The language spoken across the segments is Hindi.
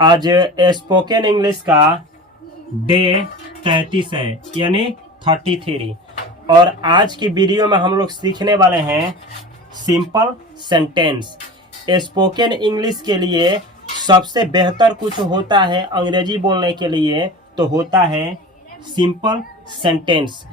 आज स्पोकन इंग्लिश का डे 33 है, यानी 33। और आज की वीडियो में हम लोग सीखने वाले हैं सिंपल सेंटेंस। स्पोकन इंग्लिश के लिए सबसे बेहतर कुछ होता है अंग्रेजी बोलने के लिए तो होता है सिंपल सेंटेंस।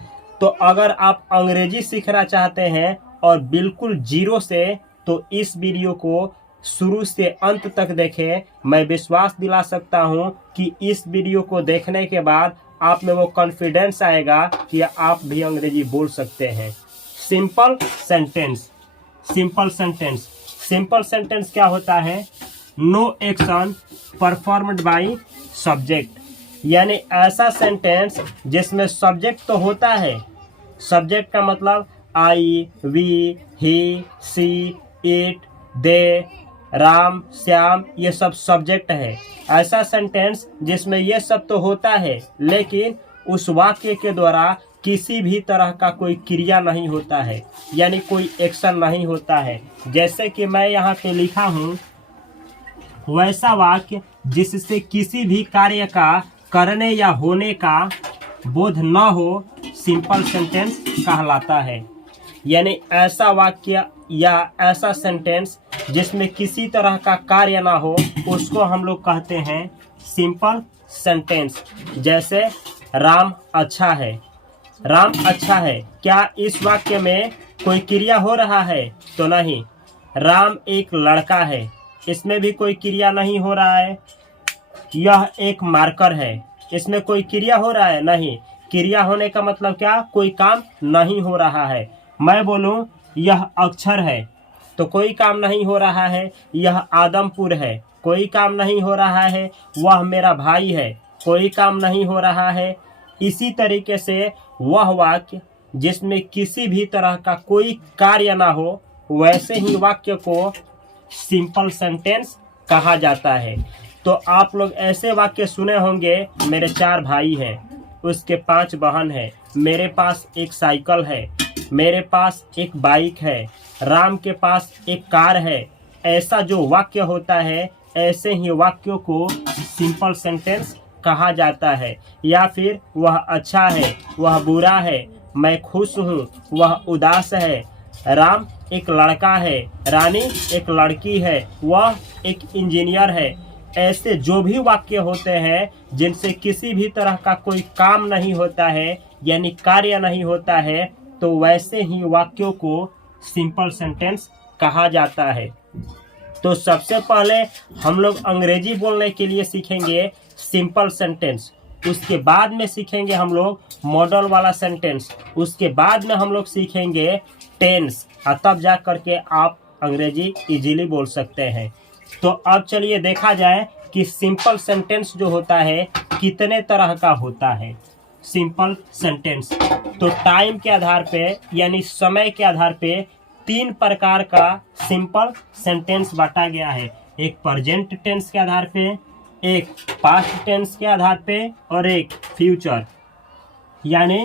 तो अगर आप अंग्रेजी सीखना चाहते हैं और बिल्कुल जीरो से, तो इस वीडियो को शुरू से अंत तक देखें। मैं विश्वास दिला सकता हूं कि इस वीडियो को देखने के बाद आप में वो कॉन्फिडेंस आएगा कि आप भी अंग्रेजी बोल सकते हैं। Simple sentence. Simple sentence simple sentence क्या होता है? No action performed by subject, यानी ऐसा सेंटेंस जिसमें सब्जेक्ट तो होता है। सब्जेक्ट का मतलब आई, वी, ही, सी, इट, दे, राम, श्याम, ये सब सब्जेक्ट है। ऐसा सेंटेंस जिसमें ये सब तो होता है, लेकिन उस वाक्य के द्वारा किसी भी तरह का कोई क्रिया नहीं होता है, यानी कोई एक्शन नहीं होता है। जैसे कि मैं यहाँ पे लिखा हूँ, वैसा वाक्य जिससे किसी भी कार्य का करने या होने का बोध न हो, सिंपल सेंटेंस कहलाता है। यानी ऐसा वाक्य या ऐसा सेंटेंस जिसमें किसी तरह का कार्य ना हो, उसको हम लोग कहते हैं सिंपल सेंटेंस। जैसे राम अच्छा है। राम अच्छा है, क्या इस वाक्य में कोई क्रिया हो रहा है? तो नहीं। राम एक लड़का है, इसमें भी कोई क्रिया नहीं हो रहा है। यह एक मार्कर है, इसमें कोई क्रिया हो रहा है? नहीं। क्रिया होने का मतलब क्या? कोई काम नहीं हो रहा है। मैं बोलूं यह अक्षर है, तो कोई काम नहीं हो रहा है। यह आदमपुर है, कोई काम नहीं हो रहा है। वह मेरा भाई है, कोई काम नहीं हो रहा है। इसी तरीके से वह वाक्य जिसमें किसी भी तरह का कोई कार्य ना हो, वैसे ही वाक्य को सिंपल सेंटेंस कहा जाता है। तो आप लोग ऐसे वाक्य सुने होंगे, मेरे 4 भाई हैं, उसके 5 बहन हैं, मेरे पास एक साइकिल है, मेरे पास एक बाइक है, राम के पास एक कार है। ऐसा जो वाक्य होता है, ऐसे ही वाक्यों को सिंपल सेंटेंस कहा जाता है। या फिर वह अच्छा है, वह बुरा है, मैं खुश हूँ, वह उदास है, राम एक लड़का है, रानी एक लड़की है, वह एक इंजीनियर है। ऐसे जो भी वाक्य होते हैं जिनसे किसी भी तरह का कोई काम नहीं होता है, यानी कार्य नहीं होता है, तो वैसे ही वाक्यों को सिंपल सेंटेंस कहा जाता है। तो सबसे पहले हम लोग अंग्रेजी बोलने के लिए सीखेंगे सिंपल सेंटेंस, उसके बाद में सीखेंगे हम लोग मॉडल वाला सेंटेंस, उसके बाद में हम लोग सीखेंगे टेंस, और तब जा करके आप अंग्रेजी इजीली बोल सकते हैं। तो अब चलिए देखा जाए कि सिंपल सेंटेंस जो होता है कितने तरह का होता है। सिंपल सेंटेंस तो टाइम के आधार पे, यानी समय के आधार पे 3 प्रकार का सिंपल सेंटेंस बांटा गया है। एक प्रेजेंट टेंस के आधार पे, एक पास्ट टेंस के आधार पे, और एक फ्यूचर। यानी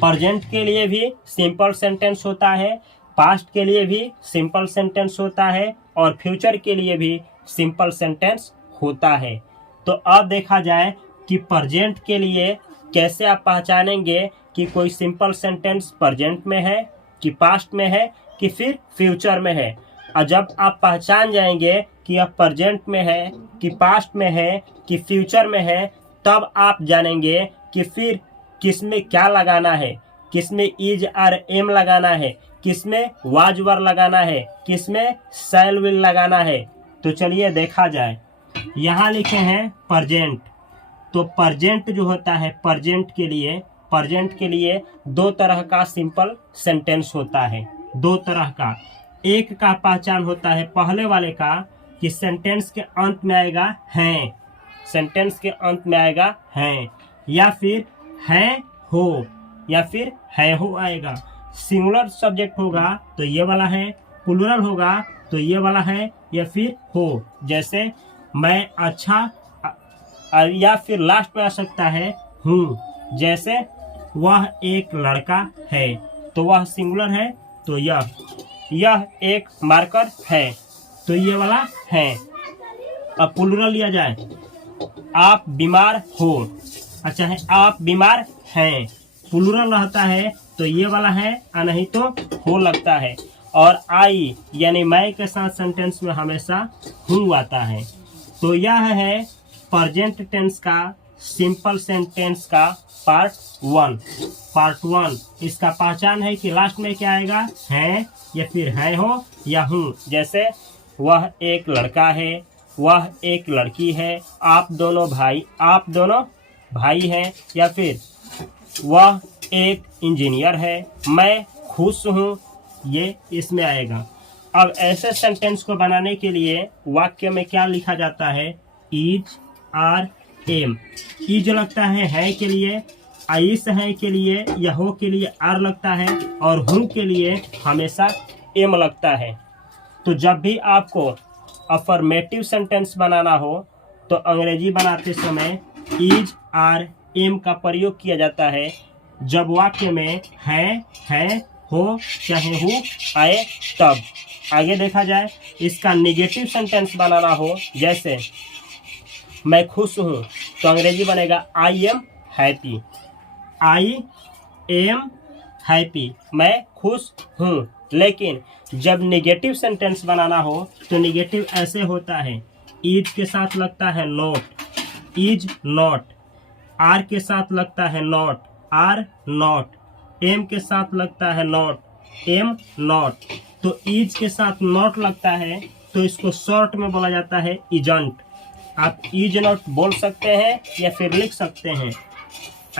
प्रेजेंट के लिए भी सिंपल सेंटेंस होता है, पास्ट के लिए भी सिंपल सेंटेंस होता है, और फ्यूचर के लिए भी सिंपल सेंटेंस होता है। तो अब देखा जाए कि प्रेजेंट के लिए कैसे आप पहचानेंगे कि कोई सिंपल सेंटेंस प्रेजेंट में है, कि पास्ट में है, कि फिर फ्यूचर में है। और जब आप पहचान जाएंगे कि यह प्रेजेंट में है, कि पास्ट में है, कि फ्यूचर में है, तब आप जानेंगे कि फिर किसमें क्या लगाना है, किसमें इज और एम लगाना है, किसमें वाज वर लगाना है, किसमें शैल विल लगाना है। तो चलिए देखा जाए। यहाँ लिखे हैं प्रेजेंट। तो प्रेजेंट जो होता है, प्रेजेंट के लिए 2 तरह का सिंपल सेंटेंस होता है। 2 तरह का। एक का पहचान होता है पहले वाले का कि सेंटेंस के अंत में आएगा हैं, सेंटेंस के अंत में आएगा हैं, या फिर है हो, या फिर है हो आएगा। सिंगुलर सब्जेक्ट होगा तो ये वाला है, प्लूरल होगा तो ये वाला है, या फिर हो। जैसे मैं अच्छा, या फिर लास्ट में आ सकता है हूँ। जैसे वह एक लड़का है, तो वह सिंगुलर है, तो यह एक मार्कर है, तो ये वाला है। अब प्लूरल लिया जाए आप बीमार हो, अच्छा है आप बीमार हैं, प्लूरल रहता है तो ये वाला है और नहीं तो हो लगता है। और आई यानी मैं के साथ सेंटेंस में हमेशा हूँ आता है। तो यह है प्रेजेंट टेंस का सिंपल सेंटेंस का पार्ट वन। इसका पहचान है कि लास्ट में क्या आएगा, है या फिर है हो या हूँ। जैसे वह एक लड़का है, वह एक लड़की है, आप दोनों भाई हैं, या फिर वह एक इंजीनियर है, मैं खुश हूँ, ये इसमें आएगा। अब ऐसे सेंटेंस को बनाने के लिए वाक्य में क्या लिखा जाता है, इज आर एम। इज लगता है के लिए, आइस है के लिए या हो के लिए आर लगता है, और हूँ के लिए हमेशा एम लगता है। तो जब भी आपको अफर्मेटिव सेंटेंस बनाना हो तो अंग्रेजी बनाते समय इज आर एम का प्रयोग किया जाता है जब वाक्य में है हो चाहे हो आए तब। आगे देखा जाए, इसका निगेटिव सेंटेंस बनाना हो, जैसे मैं खुश हूँ तो अंग्रेजी बनेगा I am happy. I am happy, मैं खुश हूँ। लेकिन जब निगेटिव सेंटेंस बनाना हो तो निगेटिव ऐसे होता है, इज के साथ लगता है नॉट, इज नॉट। आर के साथ लगता है नॉट, आर नॉट। एम के साथ लगता है नॉट, एम नॉट। तो इज के साथ नॉट लगता है तो इसको शॉर्ट में बोला जाता है इजंट। आप इज नॉट बोल सकते हैं या फिर लिख सकते हैं,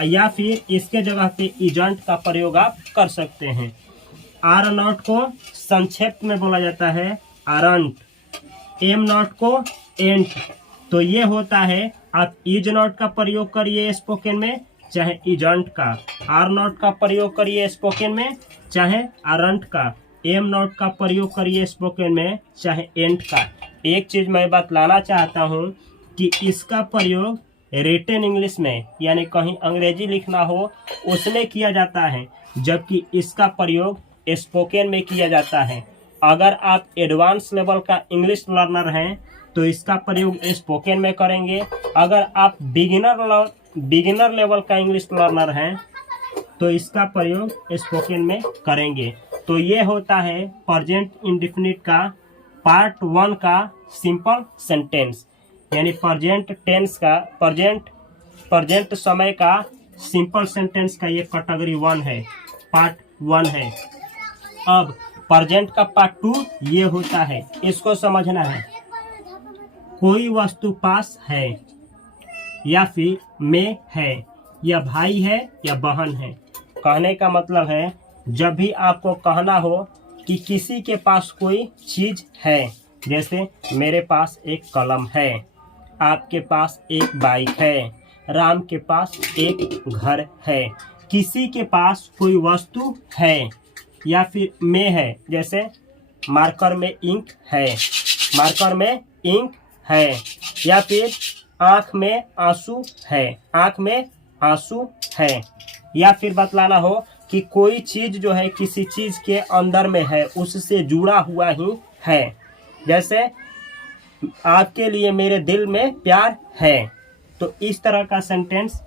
या फिर इसके जगह पे इजंट का प्रयोग आप कर सकते हैं। आर नॉट को संक्षेप में बोला जाता है आरंट, एम नॉट को एंट। तो ये होता है, आप इज नॉट का प्रयोग करिए स्पोकन में चाहे इजंट का, आर नॉट का प्रयोग करिए स्पोकन में चाहे आरंट का, एम नॉट का प्रयोग करिए स्पोकन में चाहे एंट का। एक चीज मैं बतलाना चाहता हूँ कि इसका प्रयोग रिटन इंग्लिश में यानी कहीं अंग्रेजी लिखना हो उसमें किया जाता है, जबकि इसका प्रयोग स्पोकन में किया जाता है। अगर आप एडवांस लेवल का इंग्लिश लर्नर हैं तो इसका प्रयोग स्पोकन में करेंगे। अगर आप बिगिनर लेवल का इंग्लिश लर्नर हैं तो इसका प्रयोग स्पोकन में करेंगे। तो ये होता है प्रेजेंट इंडेफिनिट का पार्ट 1 का सिंपल सेंटेंस, यानी प्रेजेंट टेंस का प्रेजेंट समय का सिंपल सेंटेंस का ये कैटेगरी 1 है, पार्ट 1 है। अब प्रेजेंट का पार्ट 2 ये होता है, इसको समझना है। कोई वस्तु पास है या फिर में है, या भाई है या बहन है। कहने का मतलब है, जब भी आपको कहना हो कि किसी के पास कोई चीज है, जैसे मेरे पास एक कलम है, आपके पास एक बाइक है, राम के पास एक घर है। किसी के पास कोई वस्तु है या फिर में है, जैसे मार्कर में इंक है, मार्कर में इंक है, या फिर आँख में आंसू है, आँख में आंसू है। या फिर बतलाना हो कि कोई चीज जो है किसी चीज के अंदर में है, उससे जुड़ा हुआ ही है, जैसे आपके लिए मेरे दिल में प्यार है। तो इस तरह का सेंटेंस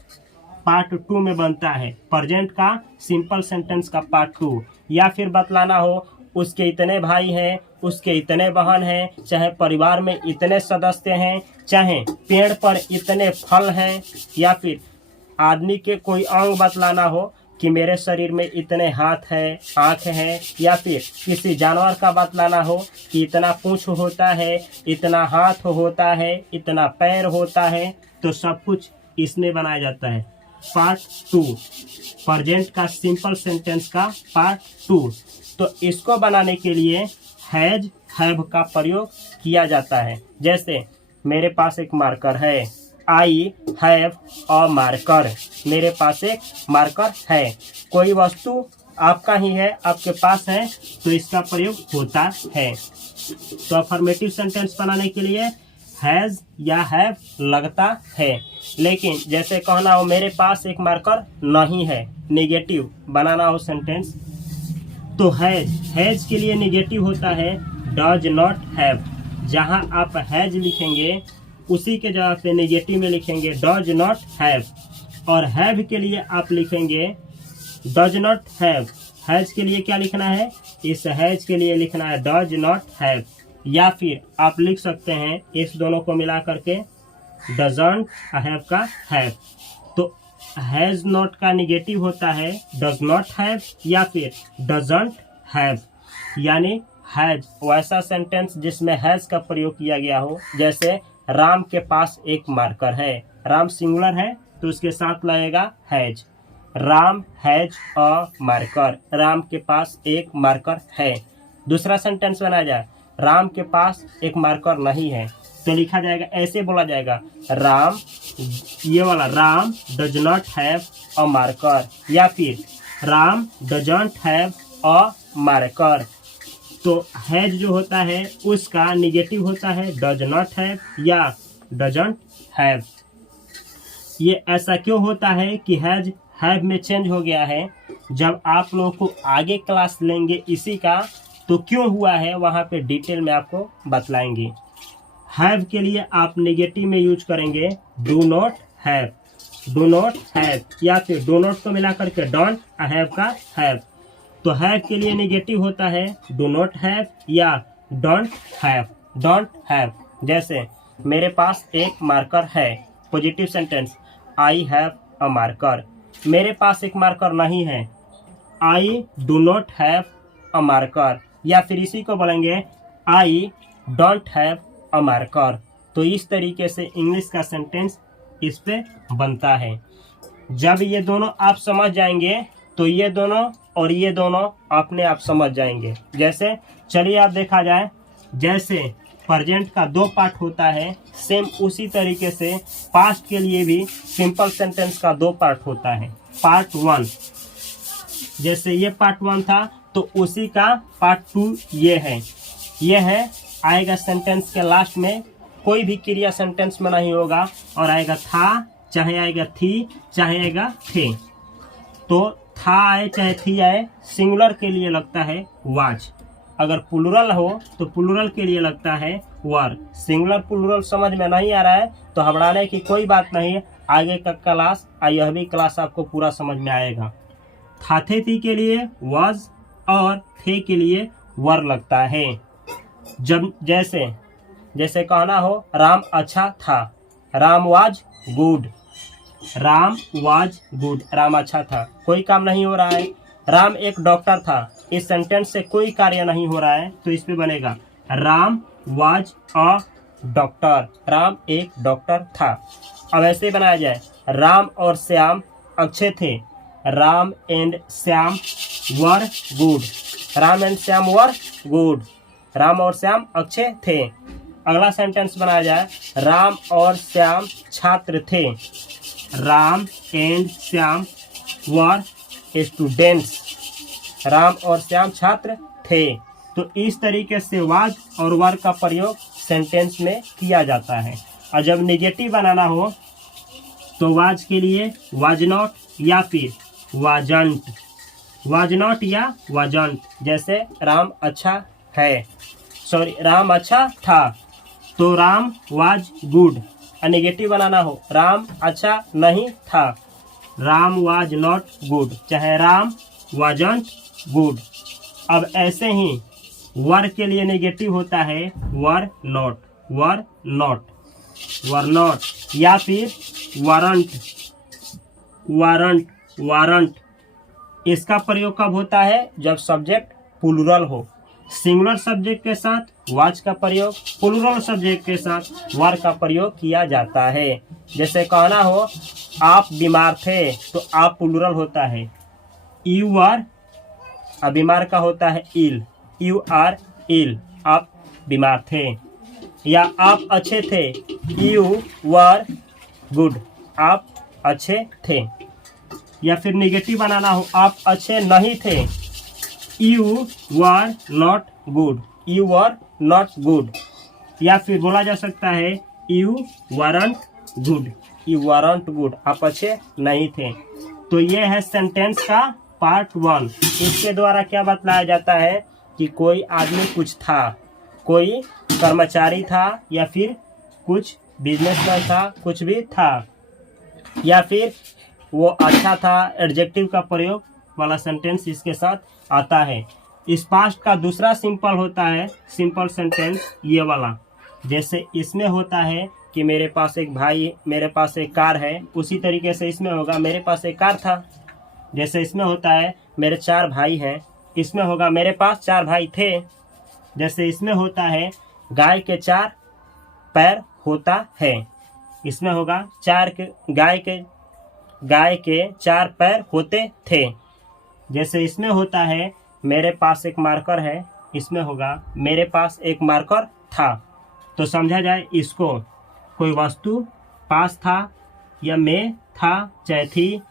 पार्ट 2 में बनता है, प्रेजेंट का सिंपल सेंटेंस का पार्ट 2। या फिर बतलाना हो उसके इतने भाई हैं, उसके इतने बहन हैं, चाहे परिवार में इतने सदस्य हैं, चाहे पेड़ पर इतने फल हैं, या फिर आदमी के कोई अंग बतलाना हो कि मेरे शरीर में इतने हाथ है, आँख है, या फिर किसी जानवर का बतलाना हो कि इतना पूंछ होता है, इतना हाथ होता है, इतना पैर होता है। तो सब कुछ इसमें बनाया जाता है। पार्ट 2 प्रेजेंट का सिंपल सेंटेंस का पार्ट 2। तो इसको बनाने के लिए हैज हैव का प्रयोग किया जाता है। जैसे मेरे पास एक मार्कर है, आई हैव अ मार्कर, मेरे पास एक मार्कर है। कोई वस्तु आपका ही है, आपके पास है, तो इसका प्रयोग होता है। तो अफर्मेटिव सेंटेंस बनाने के लिए हैज या हैव लगता है। लेकिन जैसे कहना हो मेरे पास एक मार्कर नहीं है, निगेटिव बनाना हो सेंटेंस, तो हैज के लिए निगेटिव होता है डज नॉट हैव। जहां आप हैज लिखेंगे उसी के जगह पे नेगेटिव में लिखेंगे डज नॉट हैव, और हैव के लिए आप लिखेंगे डज नॉट हैव। हैज के लिए क्या लिखना है, इस हैज के लिए लिखना है डज नॉट हैव, या फिर आप लिख सकते हैं इस दोनों को मिला करके डजंट हैव का हैव। तो हैज नॉट का निगेटिव होता है डज नॉट हैव या फिर डजंट हैव, यानी हैज वैसा सेंटेंस जिसमें हैज का प्रयोग किया गया हो। जैसे राम के पास एक मार्कर है, राम सिंगुलर है तो उसके साथ लगेगा has. Ram has a marker, Ram के पास एक मार्कर है। दूसरा सेंटेंस बनाया जाए, राम के पास एक मार्कर नहीं है, तो लिखा जाएगा, ऐसे बोला जाएगा राम, ये वाला Ram does not have a marker, या फिर Ram doesn't have a marker. तो हैज जो होता है उसका निगेटिव होता है डज नॉट हैव या डजंट हैव। ये ऐसा क्यों होता है कि हैज हैव में चेंज हो गया है। जब आप लोगों को आगे क्लास लेंगे इसी का, तो क्यों हुआ है वहाँ पे डिटेल में आपको बतलाएंगे। हैव के लिए आप नेगेटिव में यूज करेंगे do not have, do not have, या फिर डू नॉट को मिला करके डोंट हैव का हैव। तो हैव के लिए नेगेटिव होता है डू नॉट हैव या डोंट हैव, डोंट हैव। जैसे मेरे पास एक मार्कर है, positive sentence, I have a marker. मेरे पास एक मार्कर नहीं है, I do not have a marker, या फिर इसी को बोलेंगे I don't have a marker. तो इस तरीके से इंग्लिश का सेंटेंस इस पे बनता है। जब ये दोनों आप समझ जाएंगे तो ये दोनों और ये दोनों अपने आप समझ जाएंगे। जैसे चलिए आप देखा जाए, जैसे प्रेजेंट का दो पार्ट होता है, सेम उसी तरीके से पास्ट के लिए भी सिंपल सेंटेंस का दो पार्ट होता है। पार्ट 1, जैसे ये पार्ट 1 था तो उसी का पार्ट 2 ये है। ये है आएगा सेंटेंस के लास्ट में, कोई भी क्रिया सेंटेंस में नहीं होगा और आएगा था, चाहे आएगा थी, चाहे आएगा थे। तो था आए चाहे थी आए, सिंगुलर के लिए लगता है वाज। अगर प्लूरल हो तो प्लूरल के लिए लगता है वर। सिंगुलर प्लूरल समझ में नहीं आ रहा है तो घबराने की कोई बात नहीं, आगे का क्लास यह भी क्लास आपको पूरा समझ में आएगा। था थे थी के लिए वाज और थे के लिए वर लगता है। जब जैसे कहना हो राम अच्छा था, Ram was good, Ram was good, Ram अच्छा था, कोई काम नहीं हो रहा है। राम एक डॉक्टर था, इस सेंटेंस से कोई कार्य नहीं हो रहा है तो इस पे बनेगा Ram was a doctor, Ram एक डॉक्टर था। अब ऐसे बनाया जाए, राम और श्याम अच्छे थे, Ram and Shyam were good, Ram and Shyam were good, Ram और श्याम अच्छे थे। अगला सेंटेंस बनाया जाए, राम और श्याम छात्र थे, Ram and Shyam were students, Ram और श्याम छात्र थे। तो इस तरीके से वाज और वर का प्रयोग सेंटेंस में किया जाता है। और जब नेगेटिव बनाना हो तो वाज के लिए वाज नॉट या फिर वाजंट, वाज नॉट या वाजंट। जैसे राम अच्छा है, सॉरी राम अच्छा था, तो राम वाज गुड। और नेगेटिव बनाना हो, राम अच्छा नहीं था, राम वाज नॉट गुड, चाहे राम वाजंट गुड। अब ऐसे ही वर के लिए नेगेटिव होता है were not, were not, were not, या फिर वारंट, वारंट, वारंट। इसका प्रयोग कब होता है, जब सब्जेक्ट प्लूरल हो। सिंगुलर सब्जेक्ट के साथ वाज का प्रयोग, प्लूरल सब्जेक्ट के साथ वर का प्रयोग किया जाता है। जैसे कहना हो आप बीमार थे तो आप प्लूरल होता है यू आर, बीमार का होता है इल, यू आर इल, आप बीमार थे। या आप अच्छे थे, यू वर गुड, आप अच्छे थे। या फिर नेगेटिव बनाना हो, आप अच्छे नहीं थे, you were not good, you were not good. या फिर बोला जा सकता है you weren't good, you weren't good, आप अच्छे नहीं थे। तो ये है सेंटेंस का पार्ट 1। इसके द्वारा क्या बतलाया जाता है कि कोई आदमी कुछ था, कोई कर्मचारी था या फिर कुछ बिजनेसमैन था, कुछ भी था, या फिर वो अच्छा था, एडजेक्टिव का प्रयोग वाला सेंटेंस इसके साथ आता है। इस पास्ट का दूसरा सिंपल होता है सिंपल सेंटेंस ये वाला। जैसे इसमें होता है कि मेरे पास एक भाई, मेरे पास एक कार है, उसी तरीके से इसमें होगा मेरे पास एक कार था। जैसे इसमें होता है मेरे 4 भाई हैं, इसमें होगा मेरे पास 4 भाई थे। जैसे इसमें होता है गाय के 4 पैर होता है, इसमें होगा गाय के 4 पैर होते थे। जैसे इसमें होता है मेरे पास एक मार्कर है, इसमें होगा मेरे पास एक मार्कर था। तो समझा जाए इसको, कोई वस्तु पास था या में था चाहे थी,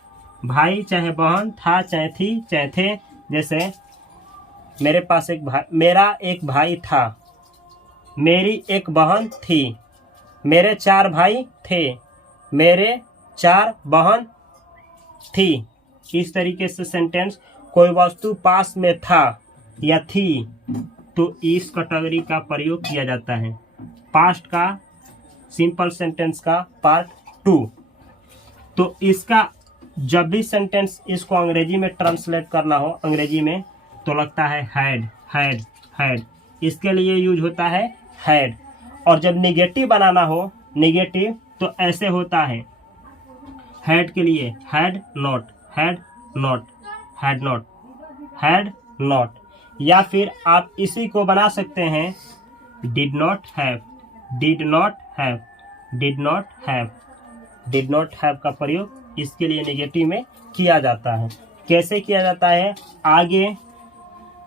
भाई चाहे बहन, था चाहे थी चाहे थे। जैसे मेरा एक भाई था, मेरी एक बहन थी, मेरे 4 भाई थे, मेरे 4 बहन थी। इस तरीके से सेंटेंस कोई वस्तु पास में था या थी तो इस कैटेगरी का प्रयोग किया जाता है। पास्ट का सिंपल सेंटेंस का पार्ट 2। तो इसका जब भी सेंटेंस इसको अंग्रेजी में ट्रांसलेट करना हो अंग्रेजी में तो लगता है हैड, इसके लिए यूज होता है हैड। और जब नेगेटिव बनाना हो नेगेटिव तो ऐसे होता है, हैड के लिए हैड नॉट, या फिर आप इसी को बना सकते हैं डिड नॉट हैव का प्रयोग इसके लिए नेगेटिव में किया जाता है। कैसे किया जाता है आगे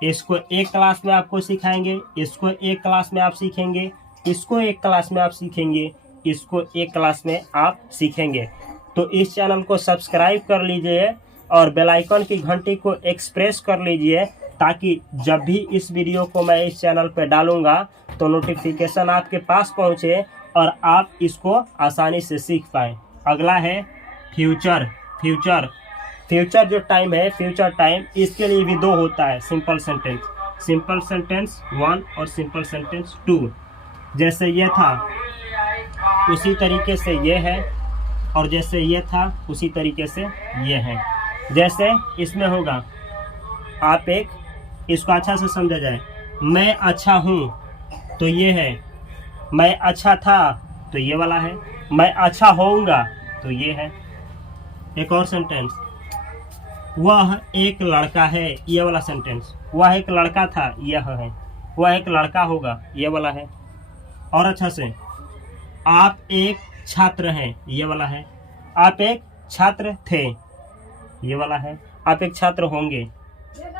इसको एक क्लास में आपको सिखाएंगे, इसको एक क्लास में आप सीखेंगे, इसको एक क्लास में आप सीखेंगे, इसको एक क्लास में आप सीखेंगे। तो इस चैनल को सब्सक्राइब कर लीजिए और बेल आइकन की घंटी को एक्सप्रेस कर लीजिए ताकि जब भी इस वीडियो को मैं इस चैनल पर डालूंगा तो नोटिफिकेशन आपके पास पहुंचे और आप इसको आसानी से सीख पाएँ। अगला है फ्यूचर जो टाइम है फ्यूचर टाइम, इसके लिए भी 2 होता है सिंपल सेंटेंस 1 और सिंपल सेंटेंस 2। जैसे ये था उसी तरीके से ये है, और जैसे ये था उसी तरीके से ये है। जैसे इसमें होगा आप एक इसको अच्छा से समझा जाए, मैं अच्छा हूँ तो ये है, मैं अच्छा था तो ये वाला है, मैं अच्छा होऊंगा तो ये है। एक और सेंटेंस, वह एक लड़का है, ये वाला सेंटेंस, वह एक लड़का था यह है, वह एक लड़का होगा ये वाला है। और अच्छा से, आप एक छात्र हैं ये वाला है, आप एक छात्र थे ये वाला है, आप एक छात्र होंगे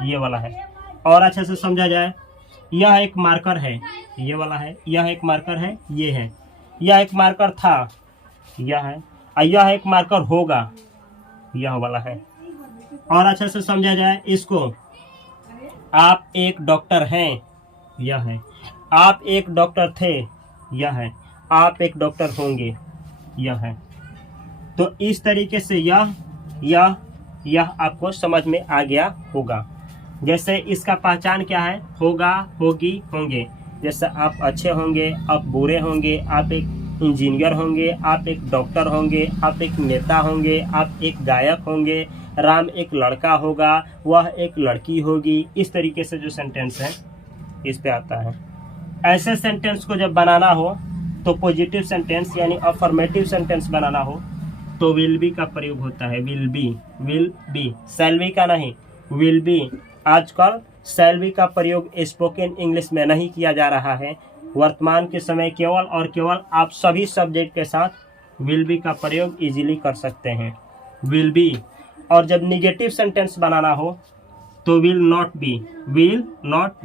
ये वाला है। और अच्छा से समझा जाए, यह एक मार्कर है ये वाला है, यह एक मार्कर है ये है, यह एक मार्कर था यह है, यह एक मार्कर होगा यह वाला है। और अच्छा से समझा जाए इसको, आप एक डॉक्टर हैं यह है, आप एक डॉक्टर थे यह है, आप एक डॉक्टर होंगे यह है। तो इस तरीके से यह आपको समझ में आ गया होगा। जैसे इसका पहचान क्या है, होगा, होगी, होंगे। जैसे आप अच्छे होंगे, आप बुरे होंगे, आप एक इंजीनियर होंगे, आप एक डॉक्टर होंगे, आप एक नेता होंगे, आप एक गायक होंगे, राम एक लड़का होगा, वह एक लड़की होगी। इस तरीके से जो सेंटेंस है इस पे आता है। ऐसे सेंटेंस को जब बनाना हो तो पॉजिटिव सेंटेंस यानी अफर्मेटिव सेंटेंस बनाना हो तो विल बी का प्रयोग होता है। विल बी, शैल बी का नहीं, विल बी। आजकल शैल बी का प्रयोग स्पोकन इंग्लिश में नहीं किया जा रहा है। वर्तमान के समय केवल और केवल आप सभी सब्जेक्ट के साथ विल बी का प्रयोग इजीली कर सकते हैं, विल बी। और जब निगेटिव सेंटेंस बनाना हो तो विल नॉट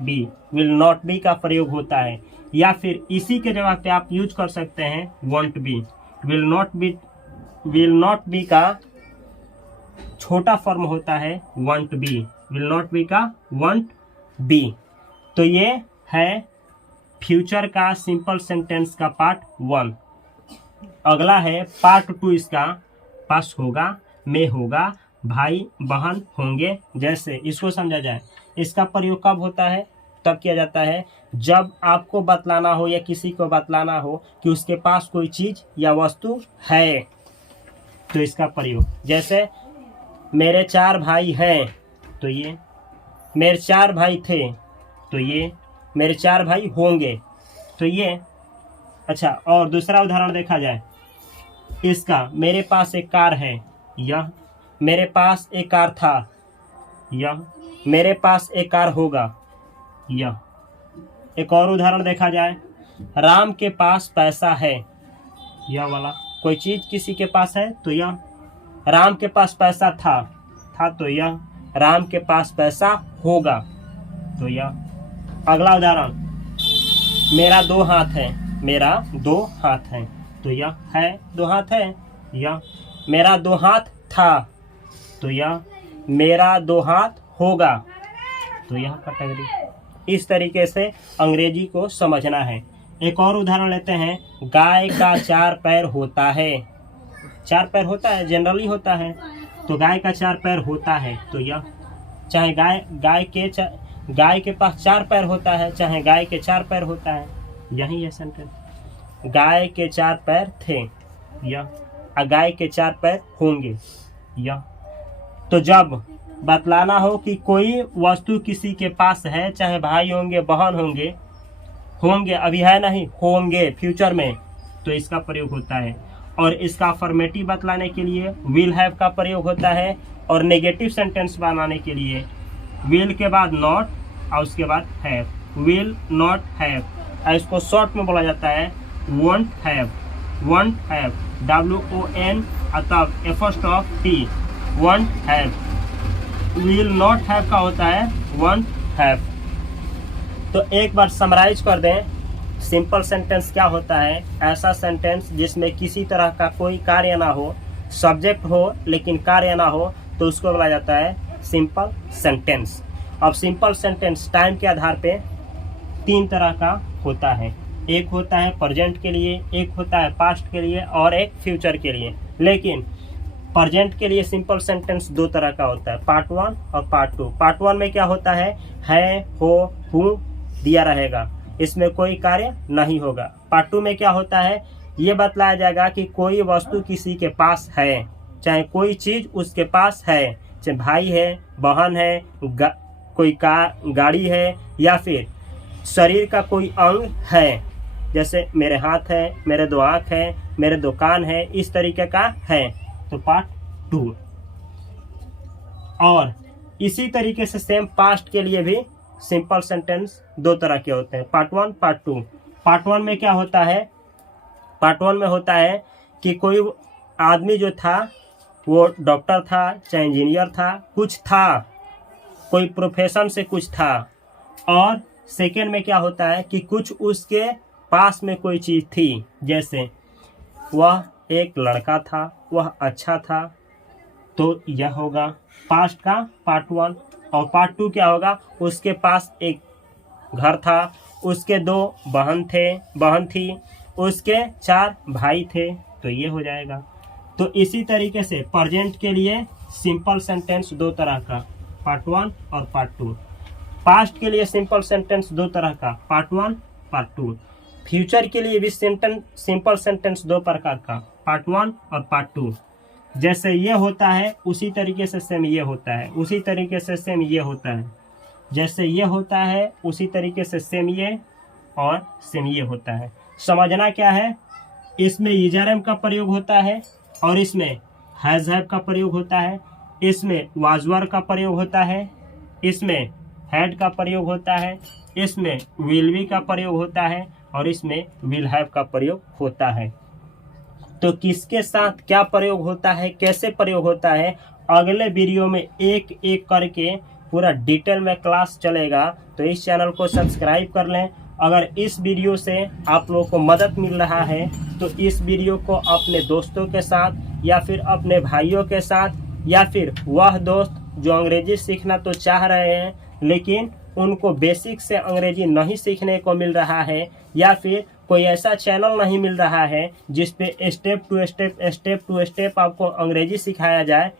बी का प्रयोग होता है, या फिर इसी के जगह पे आप यूज कर सकते हैं won't be. Will not be का छोटा फॉर्म होता है won't be, will not be का वॉन्ट बी। तो ये है फ्यूचर का सिंपल सेंटेंस का पार्ट 1। अगला है पार्ट 2। इसका पास होगा, में होगा, भाई बहन होंगे। जैसे इसको समझा जाए, इसका प्रयोग कब होता है, तब किया जाता है जब आपको बतलाना हो या किसी को बतलाना हो कि उसके पास कोई चीज़ या वस्तु है, तो इसका प्रयोग। जैसे मेरे 4 भाई हैं, तो ये। मेरे 4 भाई थे, तो ये। मेरे 4 भाई होंगे, तो ये। अच्छा, और दूसरा उदाहरण देखा जाए इसका, मेरे पास एक कार है, यह। मेरे पास एक कार था, यह। मेरे पास एक कार होगा, यह। एक और उदाहरण देखा जाए, राम के पास पैसा है, यह वाला। कोई चीज किसी के पास है तो यह। राम के पास पैसा था तो यह। राम के पास पैसा होगा, तो यह। अगला उदाहरण, मेरा 2 हाथ है, मेरा 2 हाथ है, तो यह है 2 हाथ है, यह। मेरा 2 हाथ था, तो यह। मेरा 2 हाथ होगा, तो यह कैटेगरी। इस तरीके से अंग्रेजी को समझना है। एक और उदाहरण लेते हैं, गाय का 4 पैर होता है। 4 पैर होता है, जनरली होता है, तो गाय का 4 पैर होता है, तो यह। चाहे गाय के पास 4 पैर होता है, चाहे गाय के 4 पैर होता है, यही है सेंटेंस। गाय के 4 पैर थे, यह। गाय के 4 पैर होंगे, यह। तो जब बतलाना हो कि कोई वस्तु किसी के पास है, चाहे भाई होंगे, बहन होंगे, अभी है नहीं, होंगे फ्यूचर में, तो इसका प्रयोग होता है। और इसका अफर्मेटिव बतलाने के लिए विल हैव का प्रयोग होता है, और नेगेटिव सेंटेंस बनाने के लिए विल के बाद नॉट और उसके बाद हैव। विल नॉट हैव, इसको शॉर्ट में बोला जाता है won't have. Won't have, WON तब FT, won't have. Will not have का होता है वोंट हैव। तो एक बार समराइज कर दें, सिंपल सेंटेंस क्या होता है? ऐसा सेंटेंस जिसमें किसी तरह का कोई कार्य ना हो, सब्जेक्ट हो लेकिन कार्य ना हो, तो उसको बोला जाता है सिंपल सेंटेंस। अब सिंपल सेंटेंस टाइम के आधार पे 3 तरह का होता है। एक होता है प्रेजेंट के लिए, एक होता है पास्ट के लिए, और एक फ्यूचर के लिए। लेकिन प्रेजेंट के लिए सिंपल सेंटेंस 2 तरह का होता है, पार्ट 1 और पार्ट 2। पार्ट 1 में क्या होता है, हो, हूँ दिया रहेगा, इसमें कोई कार्य नहीं होगा। पार्ट 2 में क्या होता है, ये बतलाया जाएगा कि कोई वस्तु किसी के पास है, चाहे कोई चीज उसके पास है, चाहे भाई है, बहन है, कोई गाड़ी है, या फिर शरीर का कोई अंग है, जैसे मेरे हाथ है, मेरे 2 आँख है, मेरे दुकान है, इस तरीके का है, तो पार्ट 2। और इसी तरीके से सेम पास्ट के लिए भी सिंपल सेंटेंस 2 तरह के होते हैं, पार्ट 1 पार्ट 2। पार्ट 1 में क्या होता है, पार्ट 1 में होता है कि कोई आदमी जो था वो डॉक्टर था, चाहे इंजीनियर था, कुछ था, कोई प्रोफेशन से कुछ था। और सेकेंड में क्या होता है कि कुछ उसके पास में कोई चीज़ थी, जैसे वह एक लड़का था, वह अच्छा था, तो यह होगा पास्ट का पार्ट 1। और पार्ट 2 क्या होगा, उसके पास एक घर था, उसके 2 बहन थी, उसके 4 भाई थे, तो ये हो जाएगा। तो इसी तरीके से प्रेजेंट के लिए सिंपल सेंटेंस 2 तरह का, पार्ट 1 और पार्ट 2। पास्ट के लिए सिंपल सेंटेंस 2 तरह का, पार्ट 1 पार्ट 2। फ्यूचर के लिए भी सिंपल सेंटेंस 2 प्रकार का, पार्ट 1 और पार्ट 2। जैसे ये होता है उसी तरीके से सेम ये होता है, उसी तरीके से सेम ये होता है, जैसे ये होता है उसी तरीके से सेम ये और सेम ये होता है। समझना क्या है, इसमें इजरम का प्रयोग होता है, और इसमें हैज हैव का प्रयोग होता है, इसमें वाजवर का प्रयोग होता है, इसमें हैड का प्रयोग होता है, इसमें विल बी का प्रयोग होता है, और इसमें विल हैव का प्रयोग होता है। तो किसके साथ क्या प्रयोग होता है, कैसे प्रयोग होता है, अगले वीडियो में एक एक करके पूरा डिटेल में क्लास चलेगा। तो इस चैनल को सब्सक्राइब कर लें। अगर इस वीडियो से आप लोगों को मदद मिल रहा है तो इस वीडियो को अपने दोस्तों के साथ या फिर अपने भाइयों के साथ, या फिर वह दोस्त जो अंग्रेजी सीखना तो चाह रहे हैं लेकिन उनको बेसिक से अंग्रेजी नहीं सीखने को मिल रहा है, या फिर कोई ऐसा चैनल नहीं मिल रहा है जिस पे स्टेप टू स्टेप आपको अंग्रेजी सिखाया जाए,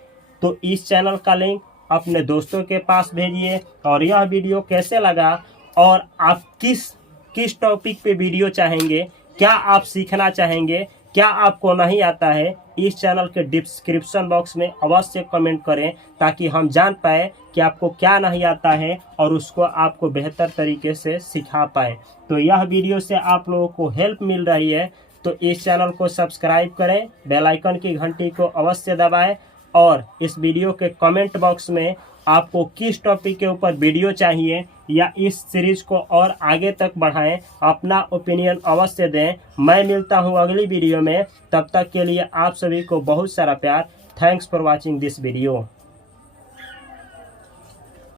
तो इस चैनल का लिंक अपने दोस्तों के पास भेजिए। और यह वीडियो कैसे लगा और आप किस टॉपिक पे वीडियो चाहेंगे, क्या आप सीखना चाहेंगे, क्या आपको नहीं आता है, इस चैनल के डिस्क्रिप्शन बॉक्स में अवश्य कमेंट करें ताकि हम जान पाए कि आपको क्या नहीं आता है और उसको आपको बेहतर तरीके से सिखा पाए। तो यह वीडियो से आप लोगों को हेल्प मिल रही है तो इस चैनल को सब्सक्राइब करें, बेल आइकन की घंटी को अवश्य दबाएं और इस वीडियो के कमेंट बॉक्स में आपको किस टॉपिक के ऊपर वीडियो चाहिए या इस सीरीज को और आगे तक बढ़ाएं, अपना ओपिनियन अवश्य दें। मैं मिलता हूं अगली वीडियो में, तब तक के लिए आप सभी को बहुत सारा प्यार। Thanks for watching this video.